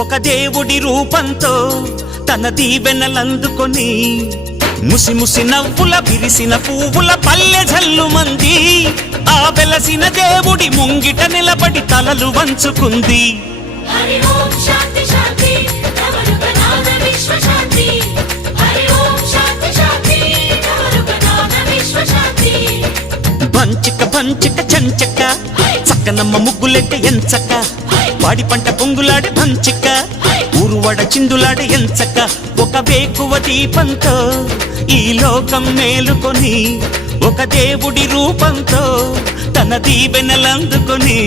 ఒక దేవుడి రూపంతో తన దీవెనలందుకొని ముసి ముసి నవ్వుల విరిసిన పువ్వుల పల్లె జల్లుమంది ఆ వెలసిన దేవుడి ముంగిట నిలబడి తలలు వంచుకుంది. హరి ఓం శాంతి శాంతి నవరుగనాద విశ్వశాంతి. హరి ఓం శాంతి శాంతి నవరుగనాద విశ్వశాంతి. పంచిక పంచిక చంచక చక్కనమ్మ ముగ్గులెట్ట ఎంచక వాడి పంట పొంగులాడే పంచిక ఊరువడ చిందులాడే ఎంచక ఒక వేకువ దీపంతో ఈ లోకం మేలుకొని ఒక దేవుడి రూపంతో తన దీవెనలందుకొని